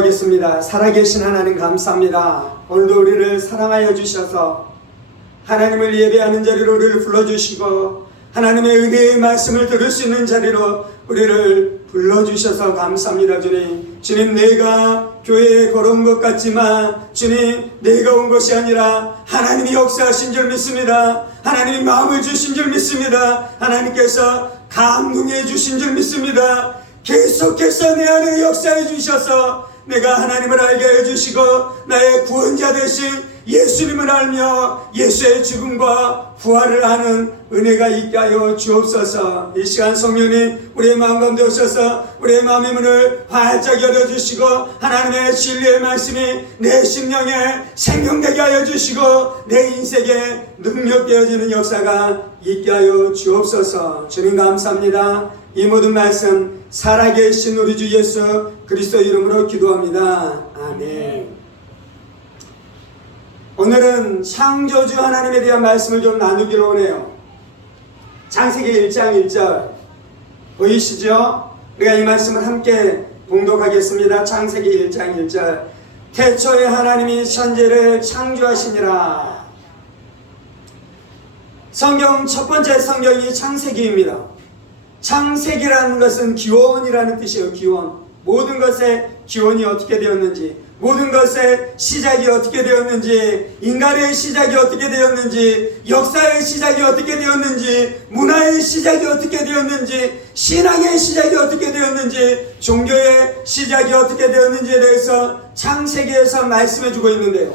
하겠습니다. 살아계신 하나님 감사합니다. 오늘도 우리를 사랑하여 주셔서 하나님을 예배하는 자리로 우리를 불러주시고 하나님의 은혜의 말씀을 들을 수 있는 자리로 우리를 불러주셔서 감사합니다. 주님, 내가 교회에 걸어온 것 같지만 주님, 내가 온 것이 아니라 하나님이 역사하신 줄 믿습니다. 하나님이 마음을 주신 줄 믿습니다. 하나님께서 감동해 주신 줄 믿습니다. 계속해서 내 안에 역사해 주셔서 내가 하나님을 알게 해주시고 나의 구원자 되신 예수님을 알며 예수의 죽음과 부활을 아는 은혜가 있게 하여 주옵소서. 이 시간 성령님 우리의 마음 가운데 오셔서 우리의 마음의 문을 활짝 열어주시고 하나님의 진리의 말씀이 내 심령에 생명되게 하여 주시고 내 인생에 능력되어지는 역사가 있게 하여 주옵소서. 주님 감사합니다. 이 모든 말씀 살아계신 우리 주 예수 그리스도 이름으로 기도합니다. 아멘. 오늘은 창조주 하나님에 대한 말씀을 좀 나누기로 원해요. 창세기 1장 1절 보이시죠? 우리가 이 말씀을 함께 봉독하겠습니다. 창세기 1장 1절 태초에 하나님이 천지를 창조하시니라. 성경 첫 번째 성경이 창세기입니다. 창세기라는 것은 기원이라는 뜻이에요. 기원. 모든 것의 기원이 어떻게 되었는지, 모든 것의 시작이 어떻게 되었는지, 인간의 시작이 어떻게 되었는지, 역사의 시작이 어떻게 되었는지, 문화의 시작이 어떻게 되었는지, 신앙의 시작이 어떻게 되었는지, 종교의 시작이 어떻게 되었는지에 대해서 창세기에서 말씀해주고 있는데요.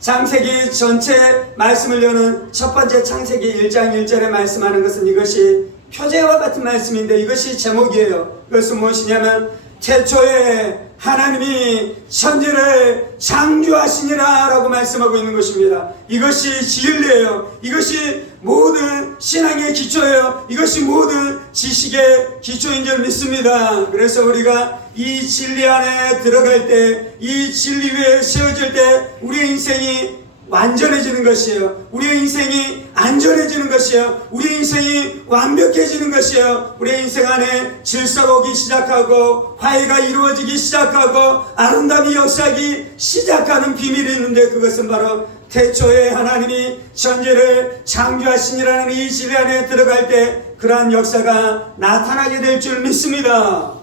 창세기 전체 말씀을 여는 첫 번째 창세기 1장 1절에 말씀하는 것은 이것이 표제와 같은 말씀인데 이것이 제목이에요. 그것은 무엇이냐면 태초에 하나님이 천지를 창조하시니라 라고 말씀하고 있는 것입니다. 이것이 진리예요. 이것이 모든 신앙의 기초예요. 이것이 모든 지식의 기초인 줄 믿습니다. 그래서 우리가 이 진리 안에 들어갈 때, 이 진리 위에 세워질 때 우리의 인생이 완전해지는 것이에요. 우리의 인생이 안전해지는 것이에요. 우리의 인생이 완벽해지는 것이에요. 우리의 인생 안에 질서가 오기 시작하고 화해가 이루어지기 시작하고 아름다움이 역사하기 시작하는 비밀이 있는데 그것은 바로 태초에 하나님이 천지를 창조하시니라는 이 진리 안에 들어갈 때 그러한 역사가 나타나게 될 줄 믿습니다.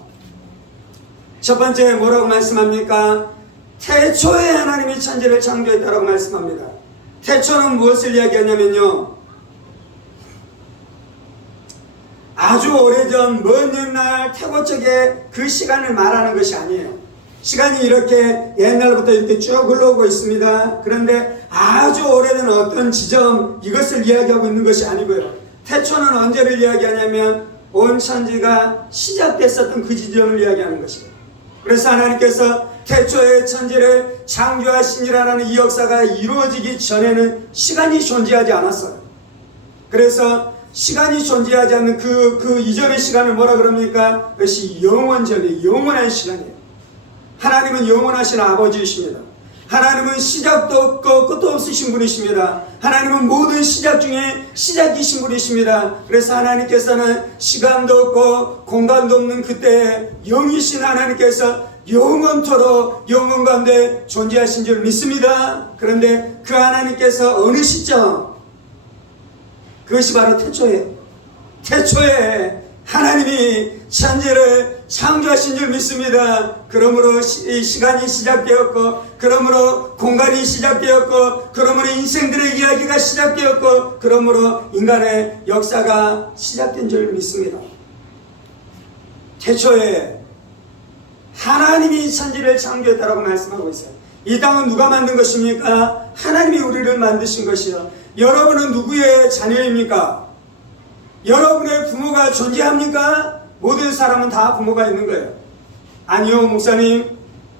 첫 번째 뭐라고 말씀합니까? 태초에 하나님이 천지를 창조했다라고 말씀합니다. 태초는 무엇을 이야기하냐면요, 아주 오래전 먼 옛날 태고 쪽에 그 시간을 말하는 것이 아니에요. 시간이 이렇게 옛날부터 이렇게 쭉 흘러오고 있습니다. 그런데 아주 오래된 어떤 지점, 이것을 이야기하고 있는 것이 아니고요. 태초는 언제를 이야기하냐면 온 천지가 시작됐었던 그 지점을 이야기하는 것이에요. 그래서 하나님께서 태초에 천지를 창조하시니라는 이 역사가 이루어지기 전에는 시간이 존재하지 않았어요. 그래서 시간이 존재하지 않는 그 이전의 시간을 뭐라 그럽니까? 그것이 영원전이에요. 영원한 시간이에요. 하나님은 영원하신 아버지이십니다. 하나님은 시작도 없고 끝도 없으신 분이십니다. 하나님은 모든 시작 중에 시작이신 분이십니다. 그래서 하나님께서는 시간도 없고 공간도 없는 그때에 영이신 하나님께서 영원토록 영원 가운데 존재하신 줄 믿습니다. 그런데 그 하나님께서 어느 시점, 그것이 바로 태초예요. 태초에 하나님이 천지를 창조하신 줄 믿습니다. 그러므로 시간이 시작되었고, 그러므로 공간이 시작되었고, 그러므로 인생들의 이야기가 시작되었고, 그러므로 인간의 역사가 시작된 줄 믿습니다. 태초에 하나님이 천지를 창조했다라고 말씀하고 있어요. 이 땅은 누가 만든 것입니까? 하나님이 우리를 만드신 것이요. 여러분은 누구의 자녀입니까? 여러분의 부모가 존재합니까? 모든 사람은 다 부모가 있는 거예요. 아니요, 목사님,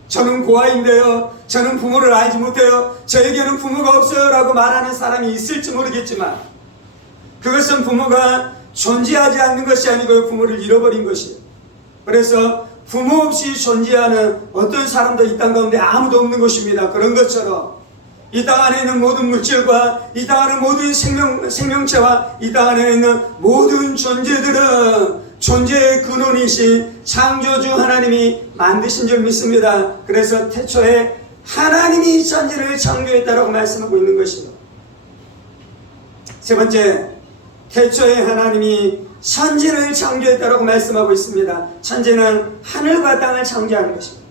저는 고아인데요, 저는 부모를 알지 못해요, 저에게는 부모가 없어요 라고 말하는 사람이 있을지 모르겠지만 그것은 부모가 존재하지 않는 것이 아니고요, 부모를 잃어버린 것이에요. 그래서 부모 없이 존재하는 어떤 사람도 이 땅 가운데 아무도 없는 것입니다. 그런 것처럼 이 땅 안에 있는 모든 물질과 이 땅 안에 모든 생명체와 이 땅 안에 있는 모든 존재들은 존재의 근원이신 창조주 하나님이 만드신 줄 믿습니다. 그래서 태초에 하나님이 천지를 창조했다라고 말씀하고 있는 것이요. 세 번째, 태초에 하나님이 천지를 창조했다라고 말씀하고 있습니다. 천지는 하늘과 땅을 창조하는 것입니다.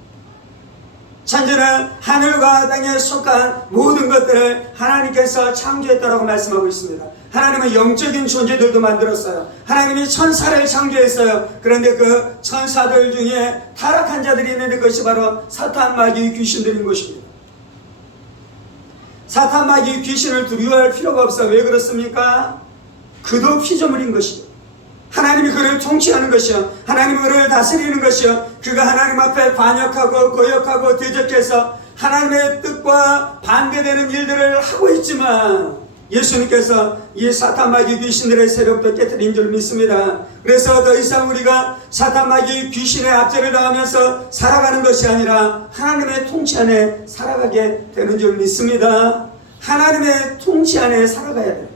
천지는 하늘과 땅에 속한 모든 것들을 하나님께서 창조했다라고 말씀하고 있습니다. 하나님은 영적인 존재들도 만들었어요. 하나님이 천사를 창조했어요. 그런데 그 천사들 중에 타락한 자들이 있는데 그것이 바로 사탄, 마귀, 귀신들인 것입니다. 사탄, 마귀, 귀신을 두려워할 필요가 없어요. 왜 그렇습니까? 그도 피조물인 것이요. 하나님이 그를 통치하는 것이요. 하나님이 그를 다스리는 것이요. 그가 하나님 앞에 반역하고 거역하고 대적해서 하나님의 뜻과 반대되는 일들을 하고 있지만 예수님께서 이 사탄, 마귀, 귀신들의 세력도 깨뜨린 줄 믿습니다. 그래서 더 이상 우리가 사탄, 마귀, 귀신의 압제를 당하면서 살아가는 것이 아니라 하나님의 통치 안에 살아가게 되는 줄 믿습니다. 하나님의 통치 안에 살아가야 돼요.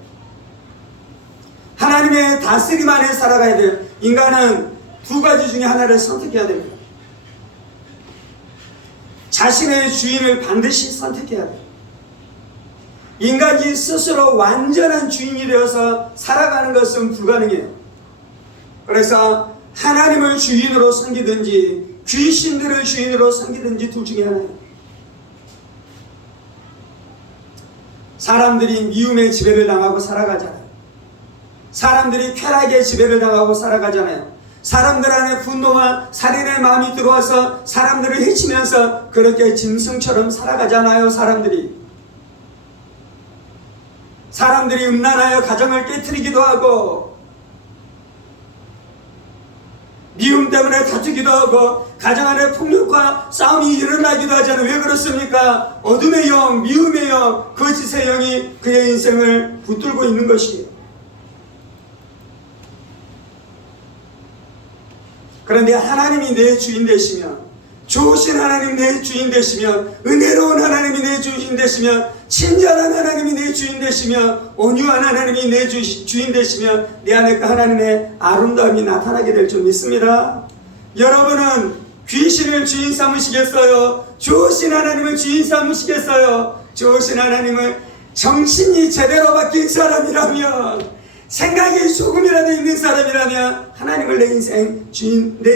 하나님의 다스림 안에 살아가야 돼요. 인간은 두 가지 중에 하나를 선택해야 됩니다. 자신의 주인을 반드시 선택해야 돼요. 인간이 스스로 완전한 주인이 되어서 살아가는 것은 불가능해요. 그래서 하나님을 주인으로 섬기든지 귀신들을 주인으로 섬기든지 둘 중에 하나예요. 사람들이 미움의 지배를 당하고 살아가잖아요. 사람들이 쾌락의 지배를 당하고 살아가잖아요. 사람들 안에 분노와 살인의 마음이 들어와서 사람들을 해치면서 그렇게 짐승처럼 살아가잖아요. 사람들이 음란하여 가정을 깨트리기도 하고 미움 때문에 다투기도 하고 가정 안에 폭력과 싸움이 일어나기도 하잖아요. 왜 그렇습니까? 어둠의 영, 미움의 영, 거짓의 영이 그의 인생을 붙들고 있는 것이에요. 그런데 하나님이 내 주인 되시면, 좋으신 하나님 내 주인 되시면, 은혜로운 하나님이 내 주인 되시면, 친절한 하나님이 내 주인 되시면, 온유한 하나님이 내 주인 되시면 내 안에 그 하나님의 아름다움이 나타나게 될 줄 믿습니다. 여러분은 귀신을 주인 삼으시겠어요? 좋으신 하나님을 주인 삼으시겠어요? 좋으신 하나님을 정신이 제대로 바뀐 사람이라면, 생각이 조금이라도 있는 사람이라면 하나님을 내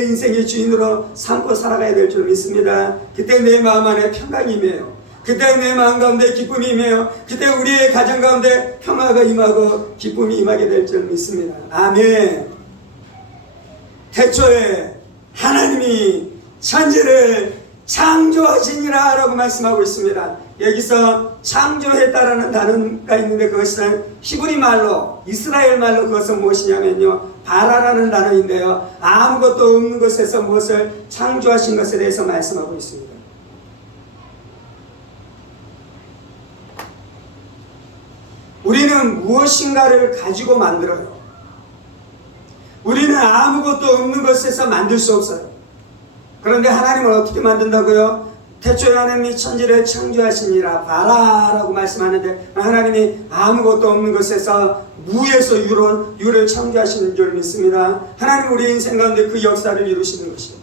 인생의 주인으로 삼고 살아가야 될 줄 믿습니다. 그때 내 마음 안에 평강이 임해요. 그때 내 마음 가운데 기쁨이 임해요. 그때 우리의 가정 가운데 평화가 임하고 기쁨이 임하게 될 줄 믿습니다. 아멘. 태초에 하나님이 천지를 창조하시니라 라고 말씀하고 있습니다. 여기서 창조했다라는 단어가 있는데 그것은 히브리 말로, 이스라엘 말로 그것은 무엇이냐면요, 바라라는 단어인데요, 아무것도 없는 것에서 무엇을 창조하신 것에 대해서 말씀하고 있습니다. 우리는 무엇인가를 가지고 만들어요. 우리는 아무것도 없는 것에서 만들 수 없어요. 그런데 하나님은 어떻게 만든다고요? 태초에 하나님이 천지를 창조하시니라 바라라고 말씀하는데, 하나님이 아무것도 없는 것에서 무에서 유를 창조하시는 줄 믿습니다. 하나님 우리 인생 가운데 그 역사를 이루시는 것이요,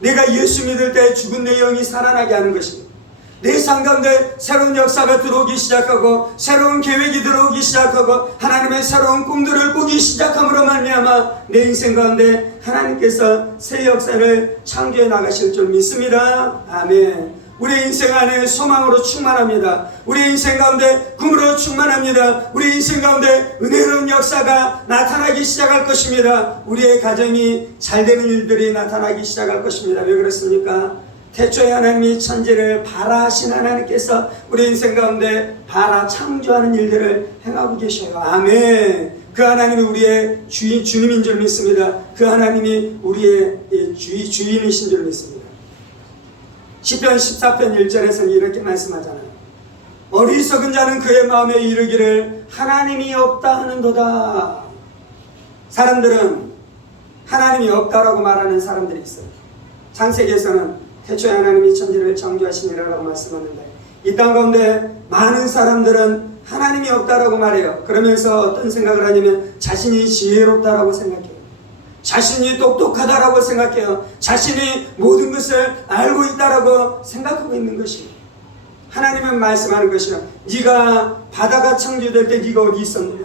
내가 예수 믿을 때 죽은 내 영이 살아나게 하는 것이요, 내 삶 가운데 새로운 역사가 들어오기 시작하고 새로운 계획이 들어오기 시작하고 하나님의 새로운 꿈들을 꾸기 시작함으로 말미암아 내 인생 가운데 하나님께서 새 역사를 창조해 나가실 줄 믿습니다. 아멘. 우리 인생 안에 소망으로 충만합니다. 우리 인생 가운데 꿈으로 충만합니다. 우리 인생 가운데 은혜로운 역사가 나타나기 시작할 것입니다. 우리의 가정이 잘 되는 일들이 나타나기 시작할 것입니다. 왜 그렇습니까? 태초에 하나님이 천지를 바라하신 하나님께서 우리 인생 가운데 바라 창조하는 일들을 행하고 계셔요. 아멘. 그 하나님이 우리의 주님인 줄 믿습니다. 그 하나님이 우리의 주인이신 줄 믿습니다. 시편 14편 1절에서는 이렇게 말씀하잖아요. 어리석은 자는 그의 마음에 이르기를 하나님이 없다 하는도다. 사람들은 하나님이 없다라고 말하는 사람들이 있어요. 창세기에서는 태초에 하나님이 천지를 창조하시니라라고 말씀하는데, 이 땅 가운데 많은 사람들은 하나님이 없다라고 말해요. 그러면서 어떤 생각을 하냐면 자신이 지혜롭다라고 생각해요. 자신이 똑똑하다라고 생각해요. 자신이 모든 것을 알고 있다라고 생각하고 있는 것이에요. 하나님은 말씀하는 것이요, 네가 바다가 창조될 때 네가 어디 있었느냐?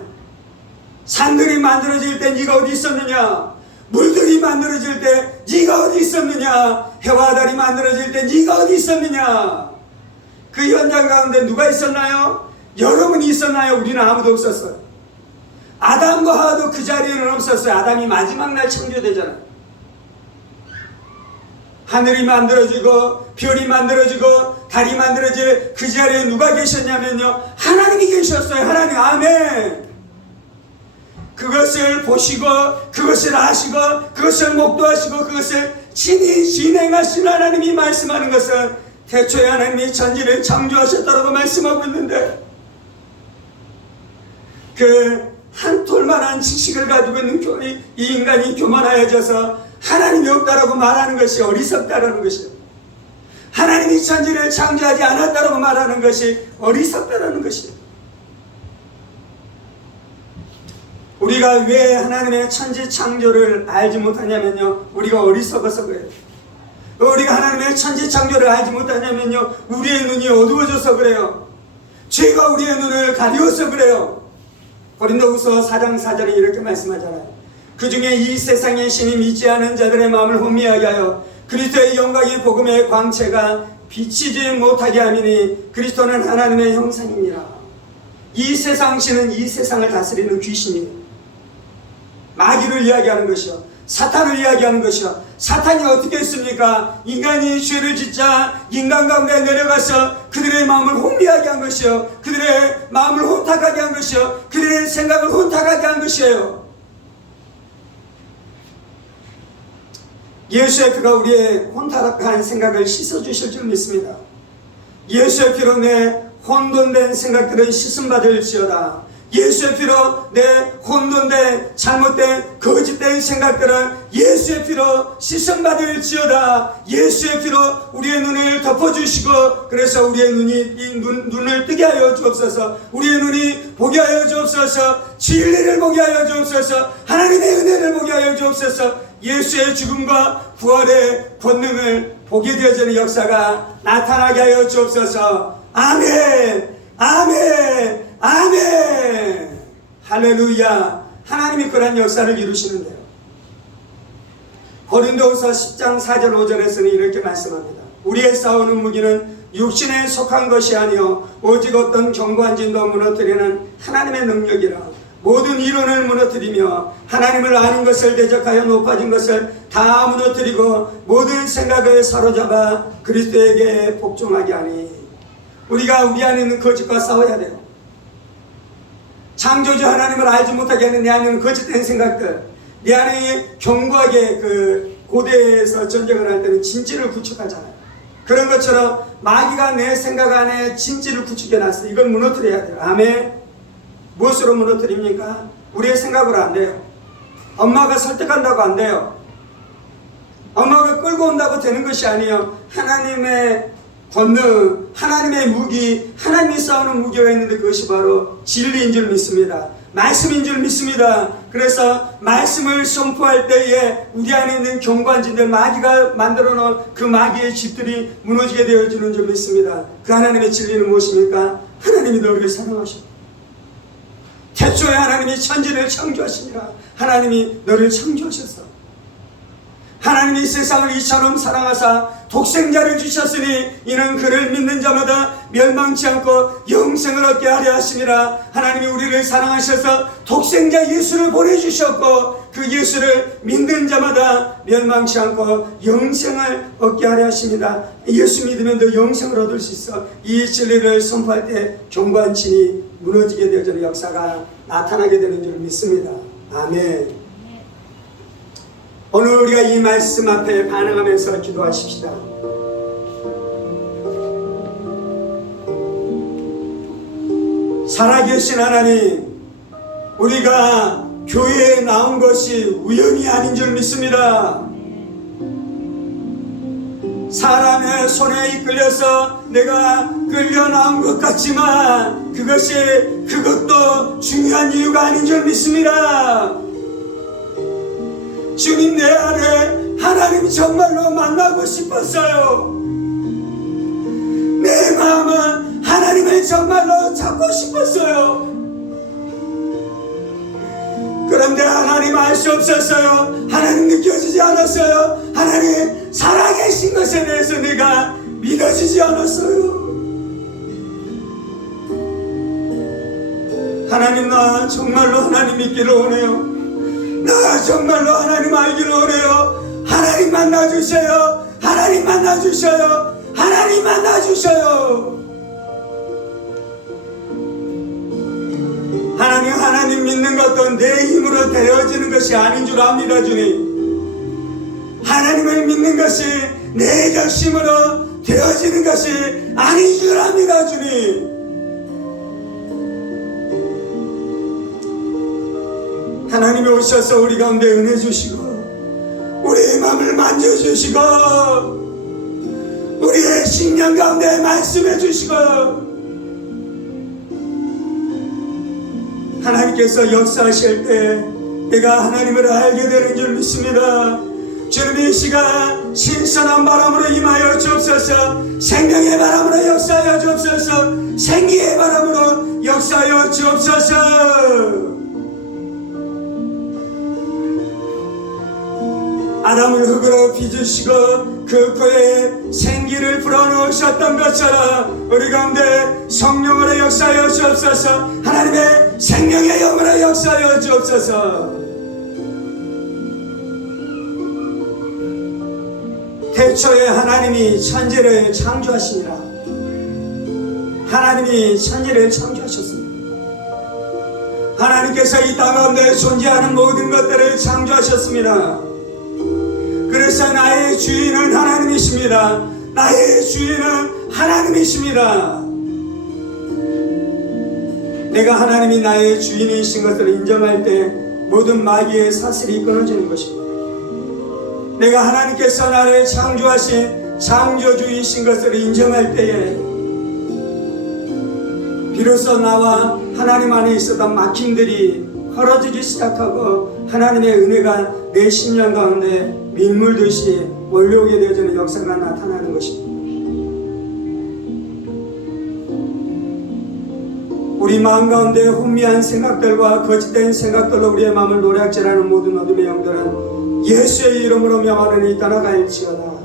산들이 만들어질 때 네가 어디 있었느냐? 물들이 만들어질 때 네가 어디 있었느냐? 해와 달이 만들어질 때 네가 어디 있었느냐? 그 현장 가운데 누가 있었나요? 여러분이 있었나요? 우리는 아무도 없었어요. 아담과 하와도 그 자리에는 없었어요. 아담이 마지막 날 창조되잖아요. 하늘이 만들어지고 별이 만들어지고 달이 만들어질 그 자리에 누가 계셨냐면요, 하나님이 계셨어요. 하나님. 아멘. 그것을 보시고 그것을 아시고 그것을 목도하시고 그것을 친히 진행하신 하나님이 말씀하는 것은 태초에 하나님이 천지를 창조하셨다고 말씀하고 있는데, 그 한 톨만한 지식을 가지고 있는 이 인간이 교만하여져서 하나님이 없다라고 말하는 것이 어리석다라는 것이에요. 하나님이 천지를 창조하지 않았다라고 말하는 것이 어리석다라는 것이에요. 우리가 왜 하나님의 천지 창조를 알지 못하냐면요, 우리가 어리석어서 그래요. 우리가 하나님의 천지 창조를 알지 못하냐면요, 우리의 눈이 어두워져서 그래요. 죄가 우리의 눈을 가리워서 그래요. 고린도후서 4장 4절에 이렇게 말씀하잖아요. 그 중에 이 세상의 신이 믿지 않은 자들의 마음을 혼미하게 하여 그리스도의 영광이 복음의 광채가 비치지 못하게 하미니 그리스도는 하나님의 형상이니라. 이 세상 신은 이 세상을 다스리는 귀신이에요. 마귀를 이야기하는 것이요, 사탄을 이야기하는 것이요. 사탄이 어떻게 했습니까? 인간이 죄를 짓자 인간 가운데 내려가서 그들의 마음을 혼미하게 한 것이요, 그들의 마음을 혼탁하게 한 것이요, 그들의 생각을 혼탁하게 한 것이에요. 예수의 피가 우리의 혼탁한 생각을 씻어주실 줄 믿습니다. 예수의 피로 내 혼돈된 생각들은 씻음받을지어다. 예수의 피로 내 혼돈된 잘못된 거짓된 생각들은 예수의 피로 씻음받을지어다. 예수의 피로 우리의 눈을 덮어주시고, 그래서 우리의 눈을 뜨게 하여 주옵소서. 우리의 눈이 보게 하여 주옵소서. 진리를 보게 하여 주옵소서. 하나님의 은혜를 보게 하여 주옵소서. 예수의 죽음과 부활의 권능을 보게 되어지는 역사가 나타나게 하여 주옵소서. 아멘, 아멘, 아멘. 할렐루야. 하나님이 그런 역사를 이루시는데요, 고린도후서 10장 4절 5절에서는 이렇게 말씀합니다. 우리의 싸우는 무기는 육신에 속한 것이 아니요 오직 어떤 견고한 진도 무너뜨리는 하나님의 능력이라. 모든 이론을 무너뜨리며 하나님을 아는 것을 대적하여 높아진 것을 다 무너뜨리고 모든 생각을 사로잡아 그리스도에게 복종하게 하니. 우리가 우리 안에 있는 거짓과 싸워야 돼요. 창조주 하나님을 알지 못하게 하는 내 안에 있는 거짓된 생각들, 내 안에 견고하게 고대에서 전쟁을 할 때는 진지를 구축하잖아요. 그런 것처럼 마귀가 내 생각 안에 진지를 구축해놨어. 이걸 무너뜨려야 돼요. 아멘. 무엇으로 무너뜨립니까? 우리의 생각으로 안 돼요. 엄마가 설득한다고 안 돼요. 엄마가 끌고 온다고 되는 것이 아니에요. 하나님의 권능, 하나님의 무기, 하나님이 싸우는 무기가 있는데 그것이 바로 진리인 줄 믿습니다. 말씀인 줄 믿습니다. 그래서 말씀을 선포할 때에 우리 안에 있는 견고한 진들, 마귀가 만들어 놓은 그 마귀의 집들이 무너지게 되어지는 줄 믿습니다. 그 하나님의 진리는 무엇입니까? 하나님이 너를 사랑하시고 태초에 하나님이 천지를 창조하시니라. 하나님이 너를 창조하셨어. 하나님이 세상을 이처럼 사랑하사 독생자를 주셨으니 이는 그를 믿는 자마다 멸망치 않고 영생을 얻게 하려 하심이라. 하나님이 우리를 사랑하셔서 독생자 예수를 보내주셨고 그 예수를 믿는 자마다 멸망치 않고 영생을 얻게 하려 하십니다. 예수 믿으면 너 영생을 얻을 수 있어. 이 진리를 선포할 때 견고한 진이 무너지게 되어지는 역사가 나타나게 되는 줄 믿습니다. 아멘. 오늘 우리가 이 말씀 앞에 반응하면서 기도하십시다. 살아계신 하나님, 우리가 교회에 나온 것이 우연이 아닌 줄 믿습니다. 사람의 손에 이끌려서 내가 끌려 나온 것 같지만 그것도 중요한 이유가 아닌 줄 믿습니다. 주님, 내 안에 하나님 정말로 만나고 싶었어요. 내 마음은 하나님을 정말로 찾고 싶었어요. 그런데 하나님 알 수 없었어요. 하나님 느껴지지 않았어요. 하나님 살아계신 것에 대해서 내가 믿어지지 않았어요. 하나님, 나 정말로 하나님 믿기를 원해요. 나 정말로 하나님 알기를 원해요. 하나님 만나주세요. 하나님 만나주셔요. 하나님 만나주셔요. 하나님 믿는 것도 내 힘으로 되어지는 것이 아닌 줄 압니다, 주님. 하나님을 믿는 것이 내 결심으로 되어지는 것이 아닌 줄 압니다, 주님. 하나님이 오셔서 우리 가운데 은혜 주시고 우리의 마음을 만져주시고 우리의 심령 가운데 말씀해 주시고 하나님께서 역사하실 때 내가 하나님을 알게 되는 줄 믿습니다. 주님, 이 시간 신선한 바람으로 임하여 주옵소서. 생명의 바람으로 역사하여 주옵소서. 생기의 바람으로 역사하여 주옵소서. 아담을 흙으로 빚으시고 그 코에 생기를 불어넣으셨던 것처럼 우리 가운데 성령으로 역사하여 주옵소서. 하나님의 생명의 영으로 역사하여 주옵소서. 태초에 하나님이 천지를 창조하시니라. 하나님이 천지를 창조하셨습니다. 하나님께서 이 땅 가운데 존재하는 모든 것들을 창조하셨습니다. 그래서 나의 주인은 하나님이십니다. 나의 주인은 하나님이십니다. 내가 하나님이 나의 주인이신 것을 인정할 때 모든 마귀의 사슬이 끊어지는 것입니다. 내가 하나님께서 나를 창조하신 창조주이신 것을 인정할 때에 비로소 나와 하나님 안에 있었던 막힘들이 헐어지기 시작하고 하나님의 은혜가 내 심령 가운데 밀물듯이 몰려오게 되어지는 역사가 나타나는 것입니다. 우리 마음 가운데 혼미한 생각들과 거짓된 생각들로 우리의 마음을 노략질하는 모든 어둠의 영들은 예수의 이름으로 명하노니 떠나갈지어다.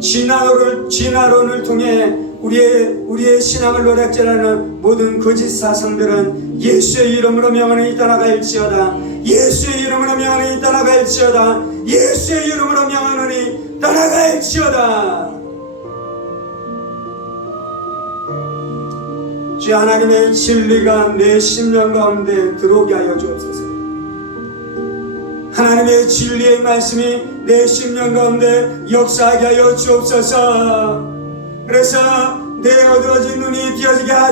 진화론을 통해 우리의 신앙을 노략질하는 모든 거짓 사상들은 예수의 이름으로 명하노니 떠나갈지어다. 예수의 이름으로 명하노니 떠나갈지어다. 예수의 이름으로 명하노니 떠나갈지어다. 주 하나님의 진리가 내 심령 가운데 들어오게 하여 주옵소서. 하나님의 진리의 말씀이 내 심령 가운데 역사하게 하여 주옵소서. 그래서 내 어두워진 눈이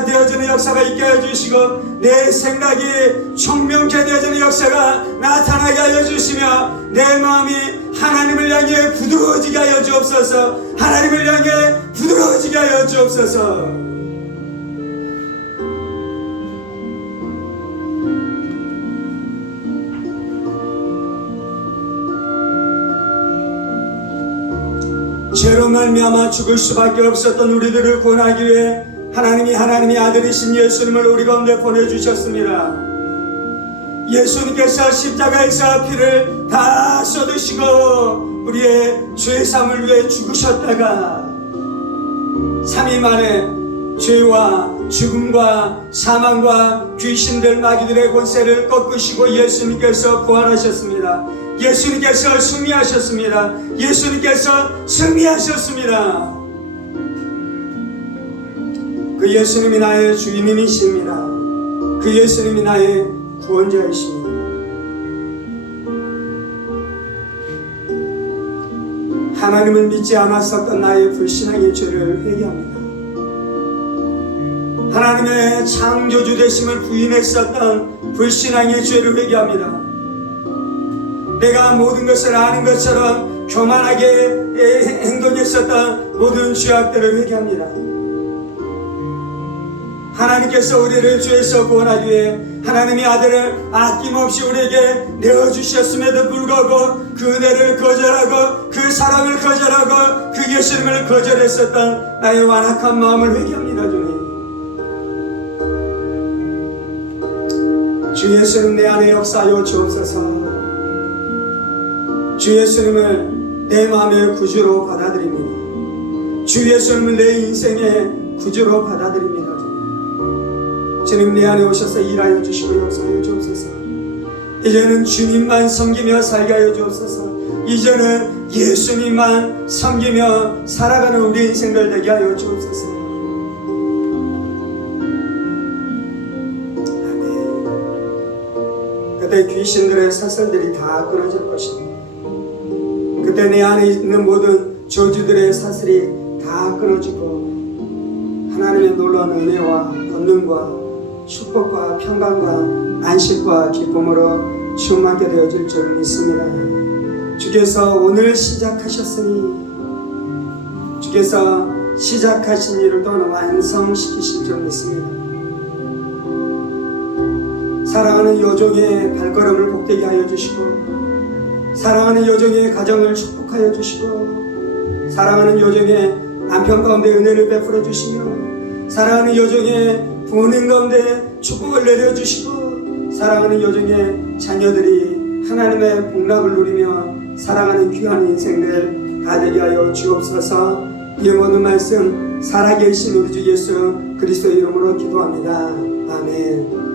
되어지는 역사가 있게 하여 주시고 내 생각이 총명케 되어지는 역사가 나타나게 하여 주시며 내 마음이 하나님을 향해 부드러워지게 하여 주옵소서. 하나님을 향해 부드러워지게 하여 주옵소서. 죄로 말미암아 죽을 수밖에 없었던 우리들을 구원하기 위해 하나님이 아들이신 예수님을 우리 가운데 보내주셨습니다. 예수님께서 십자가에서 피를 다 쏟으시고 우리의 죄사함을 위해 죽으셨다가 3일 만에 죄와 죽음과 사망과 귀신들 마귀들의 권세를 꺾으시고 예수님께서 부활하셨습니다. 예수님께서 승리하셨습니다. 예수님께서 승리하셨습니다. 그 예수님이 나의 주인이십니다. 그 예수님이 나의 구원자이십니다. 하나님을 믿지 않았었던 나의 불신앙의 죄를 회개합니다. 하나님의 창조주 되심을 부인했었던 불신앙의 죄를 회개합니다. 내가 모든 것을 아는 것처럼 교만하게 행동했었던 모든 죄악들을 회개합니다. 하나님께서 우리를 죄에서 구원하기 위해 하나님의 아들을 아낌없이 우리에게 내어주셨음에도 불구하고 그 은혜를 거절하고 그 사랑을 거절하고 그 예수님을 거절했었던 나의 완악한 마음을 회개합니다. 주님, 주 예수님 내 안에 역사하여 주옵소서. 주 예수님을 내 마음의 구주로 받아들입니다. 주 예수님을 내 인생의 구주로 받아들입니다. 주님 내 안에 오셔서 일하여 주시고 역사하여 주옵소서. 이제는 주님만 섬기며 살게 하여 주옵소서. 이제는 예수님만 섬기며 살아가는 우리 인생들 되게 하여 주옵소서. 아멘. 그때 귀신들의 사슬들이 다 끊어질 것입니다. 그때 내 안에 있는 모든 저주들의 사슬이 다 끊어지고 하나님의 놀라운 은혜와 권능과 축복과 평강과 안식과 기쁨으로 충만하게 되어질 줄 믿습니다. 주께서 오늘 시작하셨으니 주께서 시작하신 일을 또한 완성시키실 줄 믿습니다. 사랑하는 여종의 발걸음을 복되게 하여 주시고 사랑하는 여종의 가정을 축복하여 주시고 사랑하는 여종의 남편 가운데 은혜를 베풀어 주시며 사랑하는 여종의 부모님 가운데 축복을 내려주시고 사랑하는 여종의 자녀들이 하나님의 복락을 누리며 살아가는 귀한 인생들 다 되게 하여 주옵소서. 이 모든 말씀 살아계신 우리 주 예수 그리스도 이름으로 기도합니다. 아멘.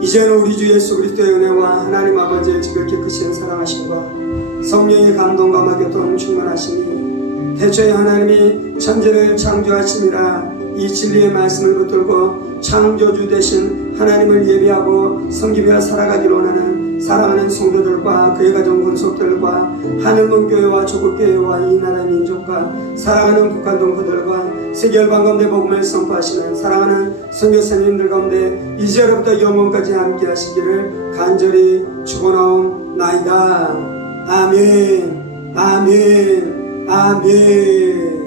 이제는 우리 주 예수 그리스도의 은혜와 하나님 아버지의 지극히 크신 사랑하심과 성령의 감동과 마교통 충만하시니 태초에 하나님이 천지를 창조하시니라 이 진리의 말씀을 붙들고 창조주 되신 하나님을 예배하고 섬기며 살아가기로 원하는 사랑하는 성도들과 그의 가정 권속들과 하늘문교회와 조국교회와 이 나라의 민족과 사랑하는 북한 동포들과 세계 열방 가운데 복음을 선포하시는 사랑하는 선교사님들 가운데 이제로부터 영원까지 함께 하시기를 간절히 축원하옵나이다. 아멘. 아멘. 아멘.